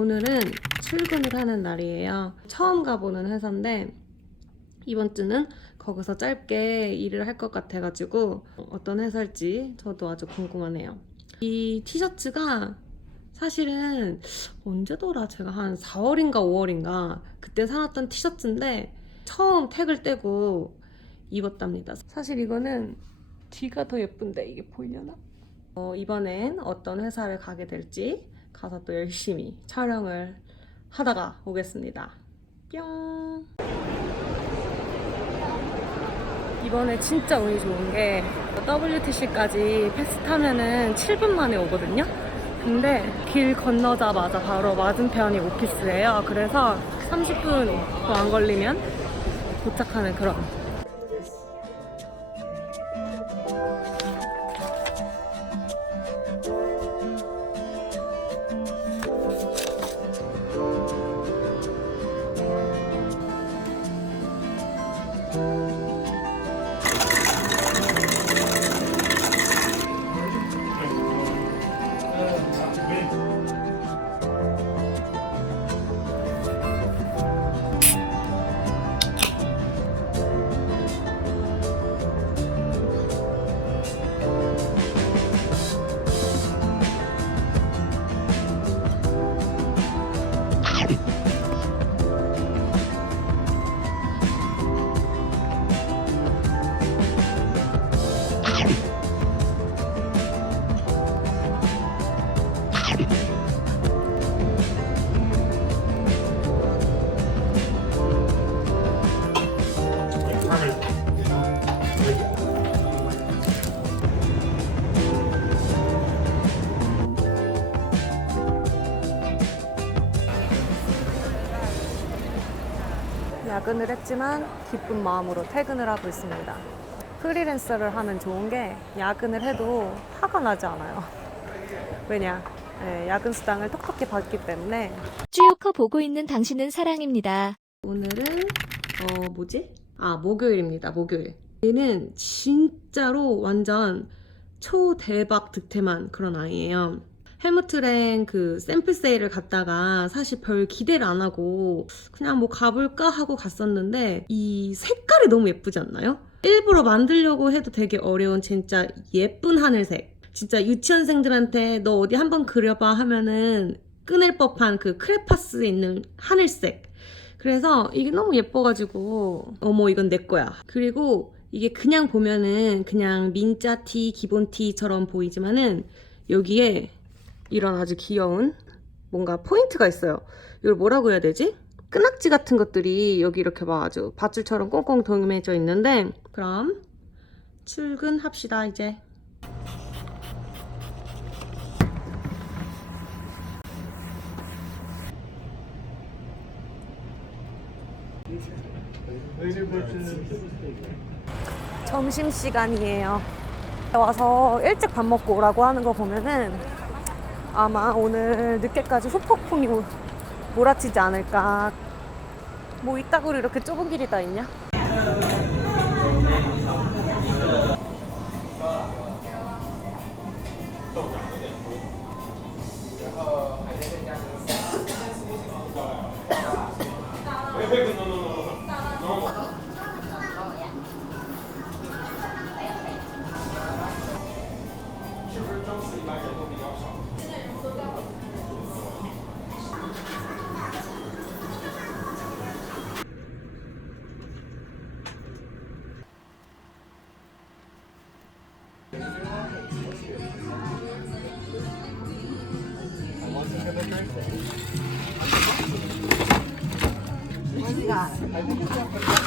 오늘은 출근을 하는 날이에요. 처음 가보는 회사인데 이번 주는 거기서 짧게 일을 할 것 같아가지고 어떤 회사일지 저도 아주 궁금하네요. 이 티셔츠가 사실은 언제더라 제가 한 4월인가 5월인가 그때 사놨던 티셔츠인데 처음 택을 떼고 입었답니다. 사실 이거는 뒤가 더 예쁜데 이게 보이려나? 어, 이번엔 어떤 회사를 가게 될지 가서 또 열심히 촬영을 하다가 오겠습니다. 뿅! 이번에 진짜 운이 좋은 게 WTC까지 패스 타면은 7분 만에 오거든요. 근데 길 건너자마자 바로 맞은편이 오피스예요. 그래서 30분 더안 걸리면 도착하는 그런 야근을 했지만 기쁜 마음으로 퇴근을 하고 있습니다. 프리랜서를 하면 좋은 게 야근을 해도 화가 나지 않아요. 왜냐? 네, 야근 수당을 톡톡히 받기 때문에 쭈요커 보고 있는 당신은 사랑입니다. 오늘은 어 뭐지? 아 목요일입니다. 목요일. 얘는 진짜로 완전 초대박 득템한 그런 아이예요. 헬무트랭 그 샘플 세일을 갔다가 사실 별 기대를 안 하고 그냥 뭐 가볼까 하고 갔었는데 이 색깔이 너무 예쁘지 않나요? 일부러 만들려고 해도 되게 어려운 진짜 예쁜 하늘색. 진짜 유치원생들한테 너 어디 한번 그려봐 하면은 꺼낼 법한 그 크레파스에 있는 하늘색. 그래서 이게 너무 예뻐가지고 어머 이건 내 거야. 그리고 이게 그냥 보면은 그냥 민자 티 기본 티처럼 보이지만은 여기에 이런 아주 귀여운 뭔가 포인트가 있어요. 이걸 뭐라고 해야 되지? 끈악지 같은 것들이 여기 이렇게 막 아주 밧줄처럼 꽁꽁 동매져 있는데 그럼 출근합시다 이제. 점심시간이에요. 와서 일찍 밥 먹고 오라고 하는 거 보면은 아마 오늘 늦게까지 후폭풍이 오- 몰아치지 않을까. 뭐 이따구로 이렇게 좁은 길이 다 있냐? I think it's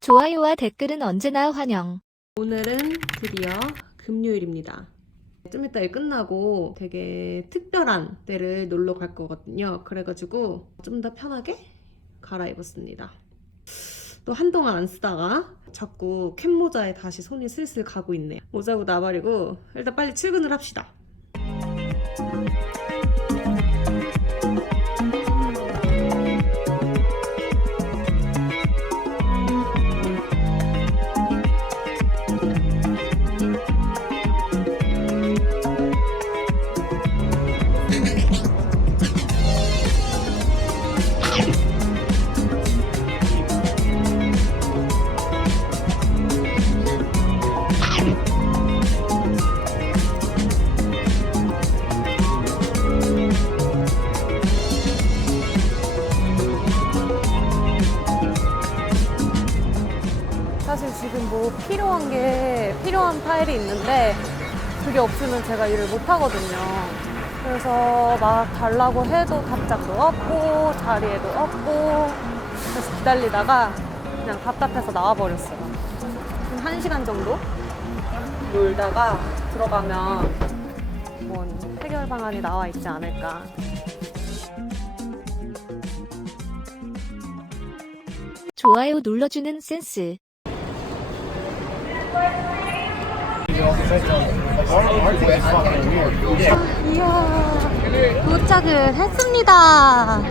좋아요와 댓글은 언제나 환영. 오늘은 드디어 금요일입니다. 좀 이따 일 끝나고 되게 특별한 데를 놀러 갈 거거든요. 그래가지고 좀 더 편하게 갈아입었습니다. 또 한동안 안 쓰다가 자꾸 캡모자에 다시 손이 슬슬 가고 있네요. 모자고 나발이고 일단 빨리 출근을 합시다. 필요한 게 필요한 파일이 있는데 그게 없으면 제가 일을 못 하거든요. 그래서 막 달라고 해도 답장도 없고 자리에도 없고 그래서 기다리다가 그냥 답답해서 나와버렸어요. 한 1시간 정도 놀다가 들어가면 뭔 해결 방안이 나와 있지 않을까. 좋아요 눌러주는 센스. 이야, 도착을 했습니다.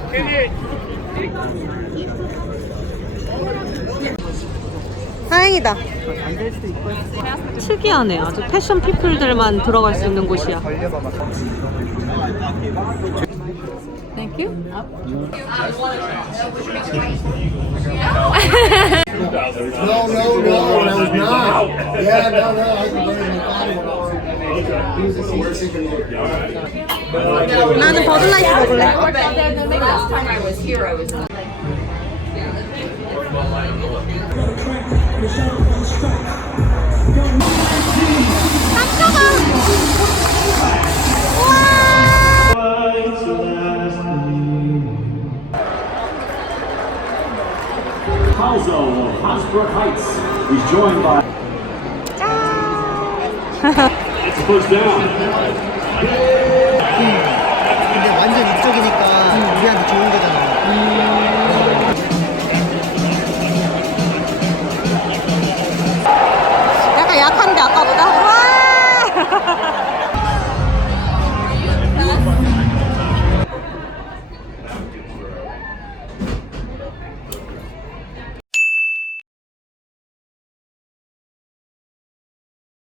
다행이다. 특이하네. 아주 패션 피플들만 들어갈 수 있는 곳이야. Thank you. Up. no, no, no, that was not. Yeah, no, no, I can body. Was. Not the photo I worked. The last time I was here, I was like. Yeah. Westbrook Heights. He's joined by. it's pushed down.